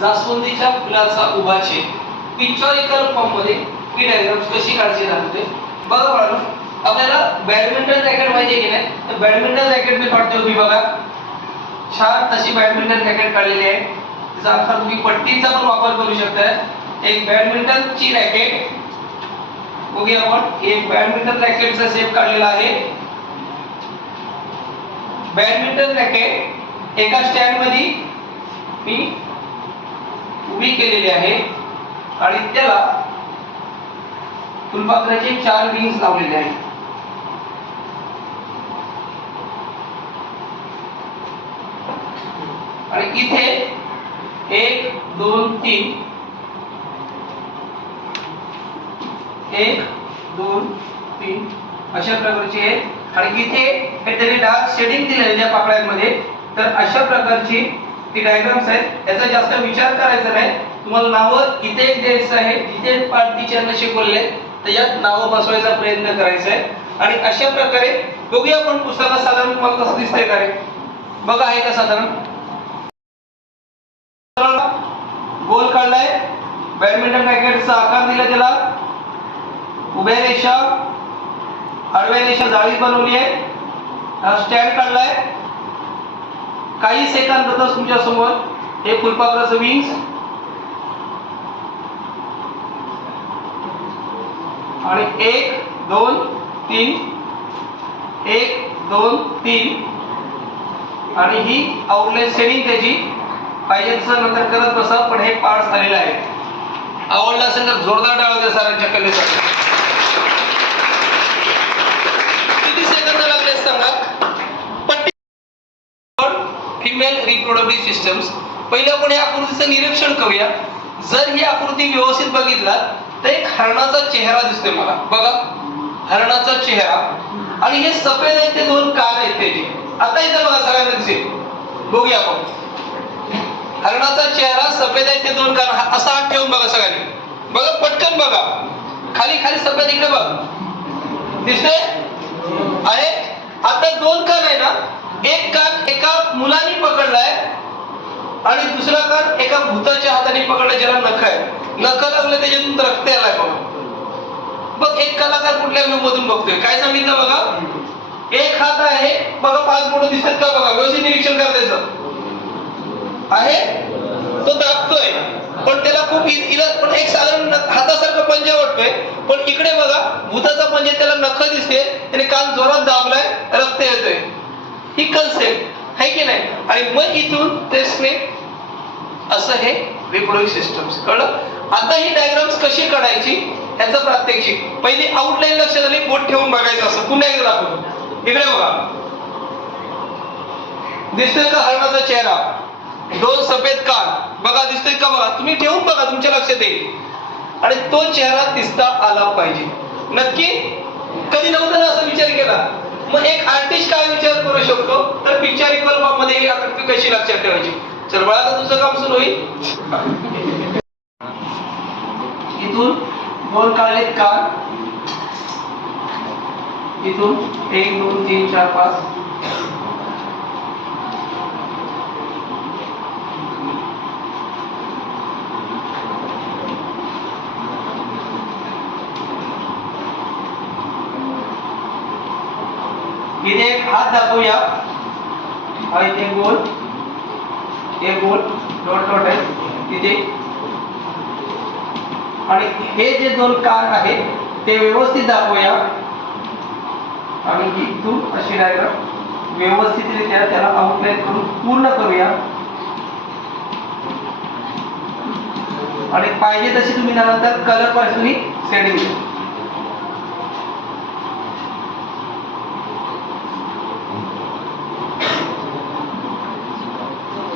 जास्वंदीच्या फुलाचा उभा छेद पिक्चरिकल फॉर्म मध्ये ही डायग्राम कशी काढायची जाते बघा. बाळांनो, आपल्याला बॅडमिंटन रॅकेट माहिती की नाही? तर बॅडमिंटन रॅकेट मी काढतोय उभी बघा. छान अशी बॅडमिंटन रॅकेट काढलेली आहे. त्याचा अर्थात तुम्ही पट्टीचा पण वापर करू शकता. एक बॅडमिंटनची रॅकेट बघूया आपण. एक बॅडमिंटन रॅकेटचा शेप काढलेला आहे. बॅडमिंटन रॅकेट एका स्टँड मध्ये मी उभी केलेली आहे आणि त्याला फुलपाखराचे 4 विंग्स लावलेले आहेत. आणि इथे 1 2 3 1 2 3 अशा प्रकारचे आहेत. आणि इथे काहीतरी डार्क शेडिंग दिलेले त्या पाकळ्यांमध्ये. तर अशा प्रकारची ती डायग्राम्स आहेत. याचा जास्त विचार करायचा नाही. तुम्हाला नावं इथे एक द्यायचं आहे, इथे पाठ टीचरने शिकवले त्याच्यात नावं बसवायचा प्रयत्न करायचा आहे. आणि अशा प्रकारे बघूया आपण पुस्तकात साधारण तुम्हाला कसं दिसतंय का रे बघा. आहे का साधारण गोल काढलाय. बॅडमिंटन रॅकेटचा आकार दिला त्याला. उभ्या रेषा आडव्या रेषा जाळी बनवली आहे. स्टँड काढलाय. काही सेकंदातच तुमच्या समोर हे फुलपाखराचं विंग्स आणि 1 2 3 1 2 3 आणि ही आउटलाईन सेटिंग त्याची पाहिजे तसं नंतर करत बसा. पण हे पार्ट झालेलं आहे. आवडला असेल तर जोरदार टाळ्या द्या सरांच्या कलेसाठी. किती सेकंद लागले सांगा. Female reproductive systems. पहिले आपण या आकृतीचं निरीक्षण करूया. जर ही आकृती व्यवस्थित बघितला तर एक हरणाचा चेहरा दिसतोय मला बघा. हरणाचा चेहरा आणि हे सफेद आहेत ते 2 कान आहेत त्याचे. आता इथे बघा सगळ्यांना दिसेल. बघूया आपण. हरणाचा चेहरा सफेद आहेत ते 2 कान. असा हात ठेवून बघा सगळ्यांनी. बघा पटकन बघा. खाली खाली सफेद इकडे बघ दिसते आहे. आता 2 कान आहे ना. एक कान एका मुलाने पकडलाय आणि दुसरा कान एका भूताच्या हाताने पकडलाय ज्याला नख आहे. नख लागले त्याच्यातून रक्त आलाय बघा. बघ एक कलाकार कुठल्या व्ह्यू मधून बघतोय. काय सांगितलं बघा. एक हात आहे बघा. 5 बोटं दिसतात का बघा. व्यवस्थित निरीक्षण करायचं आहे. तो दाबतोय पण त्याला खूप पण एक साधारण हातासारखं पंजा वाटतोय. पण इकडे बघा भूताचा पंजा त्याला नख दिसते. त्याने कान जोरात दाबलाय रक्त येतोय. ही कन्सेप्ट आहे की नाही. आणि मग इथून तेच असं हे रिप्रोडक्टिव्ह सिस्टम्स कळलं. आता ही डायग्राम्स कशी काढायची याचं प्रात्यक्षिक. पहिली आउटलाईन लक्षात आली. बोट ठेवून बघायचं असं. पुन्हा एकदा दाखवतो. इकडे बघा दिसतोय का हरणाचा चेहरा. 2 सफेद कान बघा दिसतोय का बघा. तुम्ही ठेवून बघा तुमच्या लक्षात येईल. आणि तो चेहरा दिसता आला पाहिजे. नक्की कधी नव्हतं ना असा विचार केला. मग एक आर्टिस्ट काय विचार करू शकतो तर पिक्चरिकल फॉर्म मध्ये ही आकृती कशी लक्षात ठेवायची. चल बाळा तुझं काम सुरू होईल. इथून 2 काढलेत कान. इथून 1 2 3 4 5 इथे एक हात दाखवूया. हा इथे गोल एक गोल डॉट डॉट आहे तिथे. आणि हे जे 2 कान आहेत ते व्यवस्थित दाखवूया. आणि इथून अशी डायग्राम व्यवस्थितरित्या त्याला आउटलाईन करून पूर्ण करूया. आणि पाहिजे तशी तुम्ही नंतर कलर पासून सेटिंग द्या.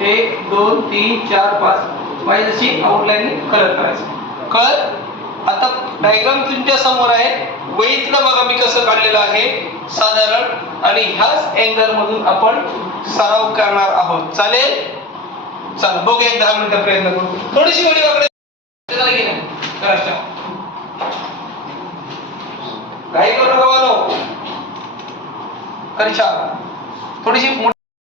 1 2 3 4 5 पाहिजे तशी आउटलाईन कलर करायचं. कळत. आता डायग्राम तुमच्या समोर आहे. वहीतलं बघा मी कसं काढलेलं आहे साधारण. आणि ह्याच अँगल मधून आपण सराव करणार आहोत. चालेल. चला बघू एक 10 मिनिटं प्रयत्न करू. थोडीशी वडी वाकडे घाई करू नका. थोडीशी